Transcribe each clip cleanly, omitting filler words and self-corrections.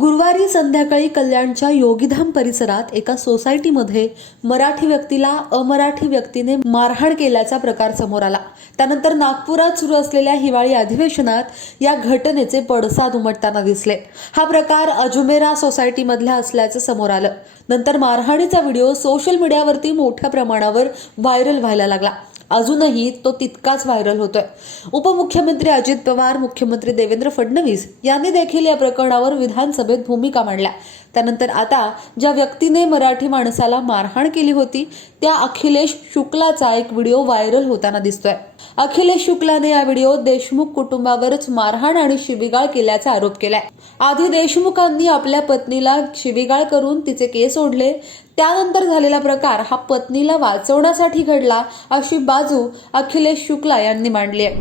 गुरुवारी संध्याकाळी कल्याणच्या योगीधाम परिसरात एका सोसायटीमध्ये मराठी व्यक्तीला अमराठी व्यक्तीने मारहाण केल्याचा प्रकार समोर आला। त्यानंतर नागपुरात सुरू असलेल्या हिवाळी अधिवेशनात या घटनेचे पडसाद उमटताना दिसले। हा प्रकार अजुमेरा सोसायटीमधला असल्याचं समोर आलं। नंतर मारहाणीचा व्हिडिओ सोशल मीडियावरती मोठ्या प्रमाणावर व्हायरल व्हायला लागला। अजूनही तो तितकाच व्हायरल होतोय। उपमुख्यमंत्री अजित पवार, मुख्यमंत्री देवेंद्र फडणवीस यांनी देखील या प्रकरणावर विधानसभेत भूमिका मांडल्या। त्यानंतर आता ज्या व्यक्तीने मराठी माणसाला मारहाण केली होती त्या अखिलेश शुक्लाचा एक व्हिडिओ व्हायरल होताना दिसतोय। अखिलेश शुक्लाने या व्हिडिओत देशमुख कुटुंबावरच मारहाण आणि शिवीगाळ केल्याचा आरोप केलाय। आधी देशमुखांनी आपल्या पत्नीला शिवीगाळ करून तिचे केस ओढले, त्यानंतर झालेला प्रकार हा पत्नीला वाचवण्यासाठी घडला अशी बाजू अखिलेश शुक्ला यांनी मांडली आहे।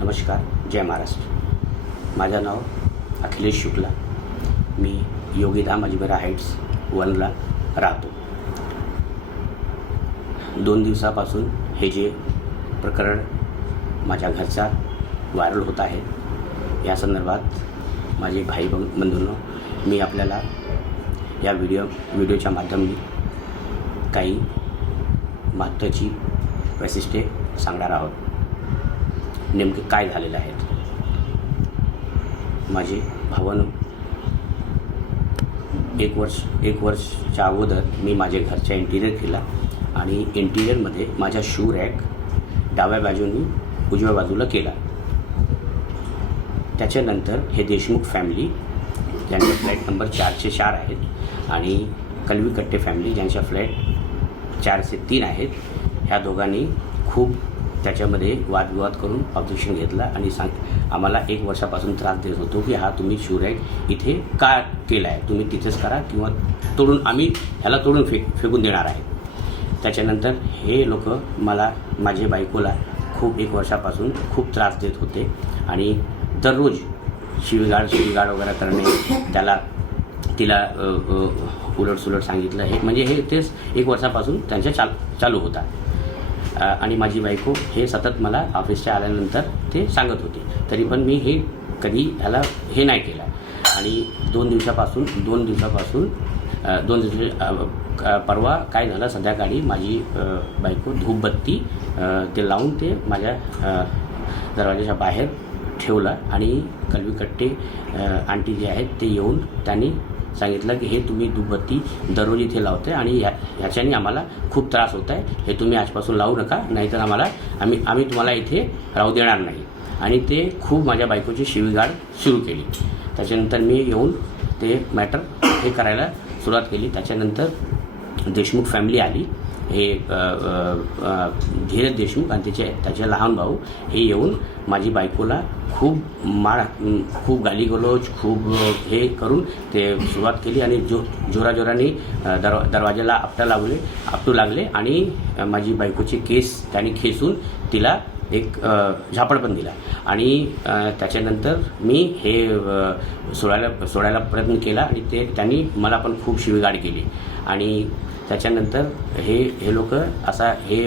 नमस्कार, जय महाराष्ट्र। माझं नाव अखिलेश शुक्ला। मी योगीधाम अजमेरा हाइट्स 1ला राहतो। 2 दिवसापासून हे जे प्रकरण माझ्या घरचा व्हायरल होत आहे, या संदर्भात माझे भाई बंधूंनो, मी आपल्याला या व्हिडिओच्या माध्यमातून काही महत्त्वाची वैशिष्ट्ये सांगणार आहोत। नेमके काय झालेले आहेत। माझे भावांनो, एक वर्षच्या अगोदर मी माझ्या घरचा इंटिरियर केला आणि इंटिरियरमध्ये माझा शू रॅक डाव्या बाजूनी उजव्या बाजूला केला। त्याच्यानंतर हे देशमुख फॅमिली ज्यांचा फ्लॅट नंबर 404 आहेत आणि कलवीकट्टे फॅमिली ज्यांच्या फ्लॅट 403 आहेत, ह्या दोघांनी खूप त्याच्यामध्ये वादविवाद करून ऑब्जेक्शन घेतला आणि आम्हाला 1 वर्षापासून त्रास देत होतो की हा तुम्ही शू रॅक इथे का केला आहे, तुम्ही तिथेच करा किंवा तोडून आम्ही ह्याला तोडून फेकून देणार आहे। त्याच्यानंतर हे लोक मला, माझ्या बायकोला खूप 1 वर्षापासून खूप त्रास देत होते आणि दररोज शिवीगाळ वगैरे करणे, तिला उलटसुलट सांगितलं, हे म्हणजे हे तेच 1 वर्षापासून त्यांच्या चालू होता। आणि माझी बायको हे सतत मला ऑफिसच्या आल्यानंतर ते सांगत होते, तरी पण मी हे कधी ह्याला हे नाही केलं। आणि 2 दिवसापासून परवा काय झालं, संध्याकाळी माझी बायको धूपबत्ती ते लावून ते माझ्या दरवाजाच्या बाहेर ठेवला आणि कलवीकट्टे आंटी जे आहेत ते येऊन त्यांनी सांगितलं की हे तुम्ही धूपबत्ती दररोज इथे लावते आणि ह्याच्याने आम्हाला खूप त्रास होत आहे, हे तुम्ही आजपासून लावू नका, नाहीतर आम्ही तुम्हाला इथे राहू देणार नाही। आणि ते खूप माझ्या बायकोची शिवीगाळ सुरू केली। त्याच्यानंतर मी येऊन ते मॅटर हे करायला सुरुवात केली। त्याच्यानंतर देशमुख फॅमिली आली, हे धीरज देशमुख आणि त्याचे लहान भाऊ हे येऊन माझी बायकोला खूप गालीगलोच खूप हे करून ते सुरुवात केली आणि जोराने दरवाजाला आपटू लागले आणि माझी बायकोचे केस त्यांनी खेचून तिला एक झापड पण दिला। आणि त्याच्यानंतर मी हे सोडायला प्रयत्न केला आणि त्यांनी मला पण खूप शिवीगाळ केली। आणि त्याच्यानंतर हे लोक असा हे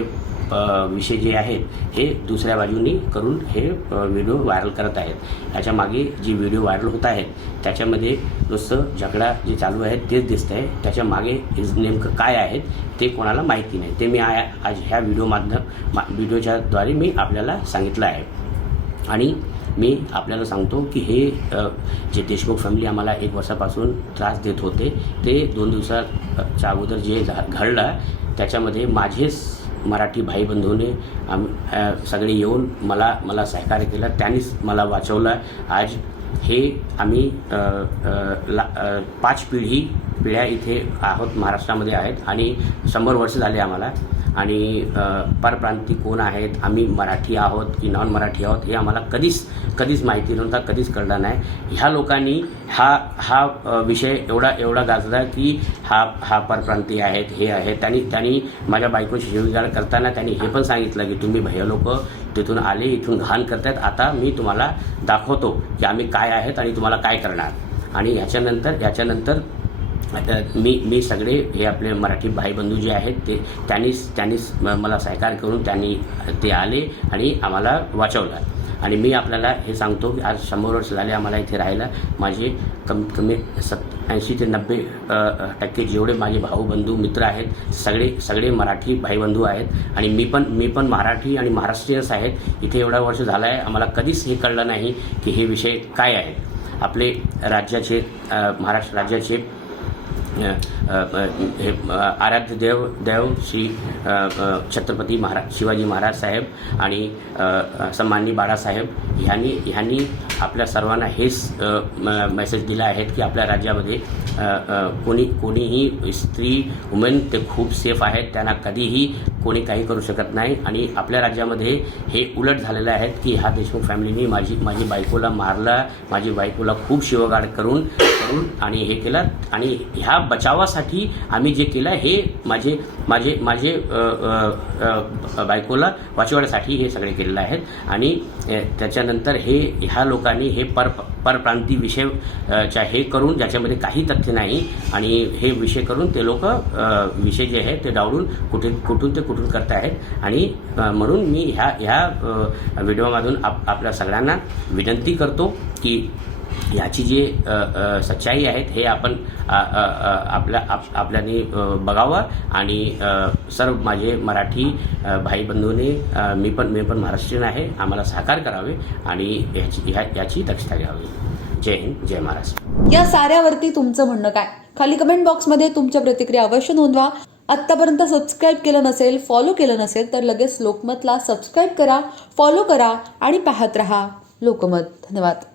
विषय जे आहेत हे दुसऱ्या बाजूनी करून हे व्हिडिओ व्हायरल करत आहेत। याच्या मागे जी व्हिडिओ व्हायरल होत आहेत त्याच्यामध्ये नुसतं झगडा जे चालू आहे तेच दिसतं आहे, त्याच्या मागे नेमकं काय आहेत ते कोणाला माहिती नाही। ते मी आज ह्या व्हिडिओच्या द्वारे मी आपल्याला सांगितलं आहे। आणि मी आपल्याला सांगतो की हे जे देशमुख फॅमिली आम्हाला 1 वर्षापासून त्रास देत होते ते 2 दिवसाच्या अगोदर जे घडलं त्याच्यामध्ये माझेच मराठी भाई बंधूने सगळे येऊन मला सहकार्य केलं, त्यांनीच मला वाचवलं। आज हे आम्ही 5 पिढ्या इथे आहोत, महाराष्ट्रामध्ये आहेत आणि 100 वर्ष झाले आम्हाला। आणि परप्रांती कोण आहेत, आम्ही मराठी आहोत की नॉन मराठी आहोत हे आम्हाला कधीच माहिती नव्हता, कधीच कळलं नाही। ह्या लोकांनी हा विषय एवढा गाजला की हा परप्रांती आहेत, हे आहे। त्यांनी माझ्या बायकोची शिवीगाळ करताना त्यांनी हे पण सांगितलं की तुम्ही भैया लोक तिथून आले, इथून घाण करतायत, आता मी तुम्हाला दाखवतो की आम्ही काय आहेत आणि तुम्हाला काय करणार। आणि याच्यानंतर मी सगळे हे आपले मराठी भाई बंधू जे आहेत त्यांनीच मला सहकार्य करून ते आले आणि आम्हाला वाचवलं। आणि मी आपल्याला हे सांगतो की आज 100 वर्ष झाले आम्हाला इथे राहायला. माझे कमीत कमी 80 ते 90% जेवढे माझे भाऊ बंधू मित्र आहेत सगळे मराठी भाईबंधू आहेत आणि मी पण मराठी आणि महाराष्ट्रीयन्स आहेत. इथे एवढा वर्ष झाला आहे, आम्हाला कधीच हे कळलं नाही की हे विषय काय आहेत. आपले राज्याचे महाराष्ट्र राज्याचे हे आराध्य देव श्री छत्रपती शिवाजी महाराज साहेब आणि सन्माननीय बाळासाहेब ह्यांनी आपल्या सर्वांना हेच मेसेज दिला आहे की आपल्या राज्यामध्ये कोणीही स्त्री वुमेन ते खूप सेफ आहेत, त्यांना कधीही कोणी काही करू शकत नाही. आणि आपल्या राज्यामध्ये हे उलट झालेलं आहे की ह्या देशमुख फॅमिलीने माझी बायकोला मारला, माझी बायकोला खूप शिवगाळ करून आणि हे केलं आणि ह्या बचावासाठी आम्ही जे केलं हे माझे बायकोला वाचवण्यासाठी हे सगळे केलेलं आहेत. आणि त्याच्यानंतर ह्या लोकांनी हे परप्रांती विषयच्या हे करून ज्याच्यामध्ये काही तथ्य नाही आणि हे विषय करून ते लोक विषय जे आहे ते डावलून कुठून ते कुठून करत आहेत. आणि म्हणून मी ह्या व्हिडिओमधून आपल्या सगळ्यांना विनंती करतो की ह्याची जी सच्चाई आहेत हे आपण आपल्याने बघावं. आणि सर्व माझे मराठी भाई बंधूंनी मी पण महाराष्ट्रीयन आहे, आम्हाला सहकार्य करावे आणि याची दक्षता घ्यावी. जय हिंद, जय महाराष्ट्र. या साऱ्यावरती तुमचं म्हणणं काय? खाली कमेंट बॉक्समध्ये तुमच्या प्रतिक्रिया अवश्य नोंदवा. आत्तापर्यंत सबस्क्राईब केलं नसेल, फॉलो केलं नसेल तर लगेच लोकमतला सबस्क्राईब करा, फॉलो करा आणि पाहत रहा लोकमत. धन्यवाद.